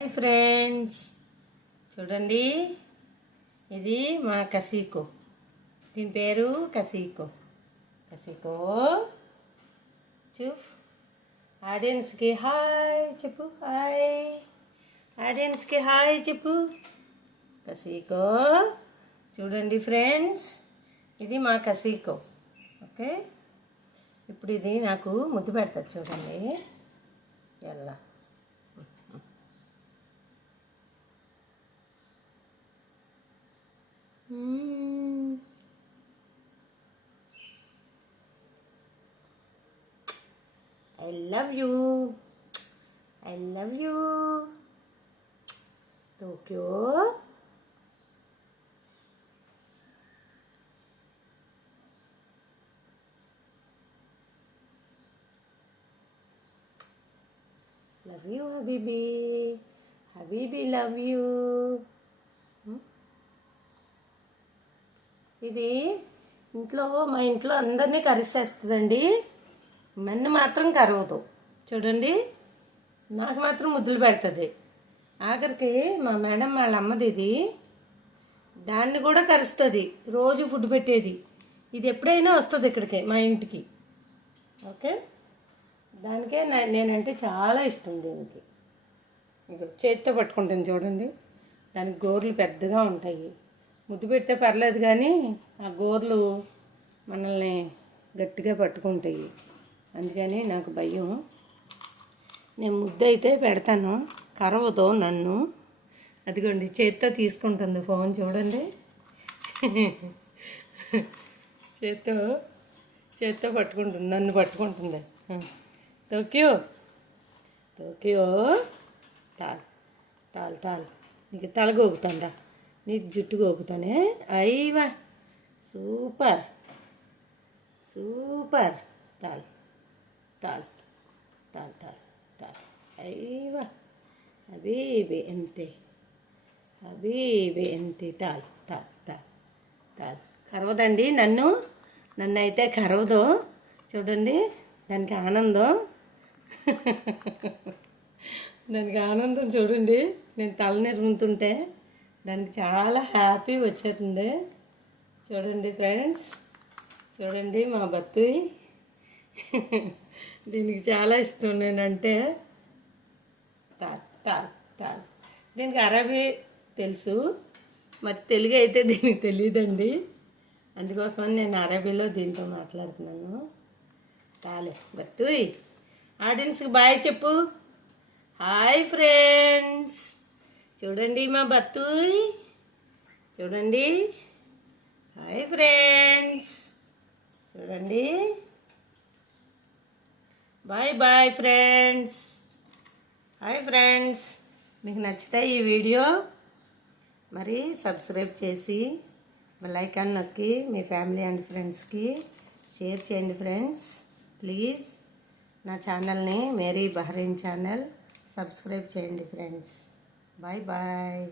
Hi friends, చూడండి. ఇది మా కసీకో. దీని పేరు కసీకో. కసీకో చూప్. ఆడియన్స్కి హాయ్ చెప్పు. హాయ్ ఆడియన్స్కి హాయ్ చెప్పు. కసీకో చూడండి ఫ్రెండ్స్, ఇది మా కసీకో. ఓకే, ఇప్పుడు ఇది నాకు ముద్దు పెడతారు. చూడండి ఎలా. I love you. I love you. Tokyo. Love you, Habibi. Habibi, love you. ఇది మా ఇంట్లో అందరినీ కరిసేస్తుందండి. నన్ను మాత్రం కరవదు. చూడండి, నాకు మాత్రం ముద్దులు పెడుతుంది. ఆఖరికి మా మేడం వాళ్ళ అమ్మది ఇది. దాన్ని కూడా కరుస్తుంది. రోజు ఫుడ్ పెట్టేది. ఇది ఎప్పుడైనా వస్తుంది ఇక్కడికి, మా ఇంటికి. ఓకే, దానికే నేనంటే చాలా ఇష్టం. దీనికి ఇది చేతితో పట్టుకుంటుంది. చూడండి, దానికి గోర్లు పెద్దగా ఉంటాయి. ముద్దు పెడితే పర్లేదు, కానీ ఆ గోర్లు మనల్ని గట్టిగా పట్టుకుంటాయి. అందుకని నాకు భయం. నేను ముద్దు అయితే పెడతాను, కరవదు నన్ను. అదిగోండి, చేత్తో తీసుకుంటుంది ఫోన్. చూడండి, చేత్తో పట్టుకుంటుంది, నన్ను పట్టుకుంటుంది. టోక్యో టోక్యో తాల్ నీకు తల గోగుతుందా? నీకు జుట్టు గోగుతానే. అయ్యవా, సూపర్ సూపర్. తాల్ తాల్ తాల్ తాల్ తాల్. అయ్యవా హబీబీ, అంతే హబీబీ, అంతే. తాల్ తాల్ తాల్ తాల్. కరవదండి నన్ను అయితే కరవదు. చూడండి, దానికి ఆనందం. దానికి ఆనందం చూడండి. నేను తల నిరుముతుంటే దానికి చాలా హ్యాపీ వచ్చేస్తుంది. చూడండి ఫ్రెండ్స్, చూడండి మా బత్తు. దీనికి చాలా ఇష్టం నేనంటే. తాల్ తాల్ తాల్. దీనికి అరబీ తెలుసు, మరి తెలుగు అయితే దీనికి తెలియదండి. అందుకోసమని నేను అరబీలో దీంతో మాట్లాడుతున్నాను. తాలే బత్తు. ఆడియన్స్కి బాయ్ చెప్పు. హాయ్ ఫ్రెండ్స్, చూడండి మా బత్తు. చూడండి, హాయ్ ఫ్రెండ్స్, చూడండి. Bye bye friends. Hi friends, మీకు నచ్చితే ఈ వీడియో మరి సబ్స్క్రైబ్ చేసి బెల్ ఐకాన్ నొక్కి మీ ఫ్యామిలీ అండ్ ఫ్రెండ్స్కి షేర్ చేయండి ఫ్రెండ్స్. ప్లీజ్ నా ఛానల్ని మేరీ బహ్రీన్ ఛానల్ సబ్స్క్రైబ్ చేయండి ఫ్రెండ్స్. Bye bye.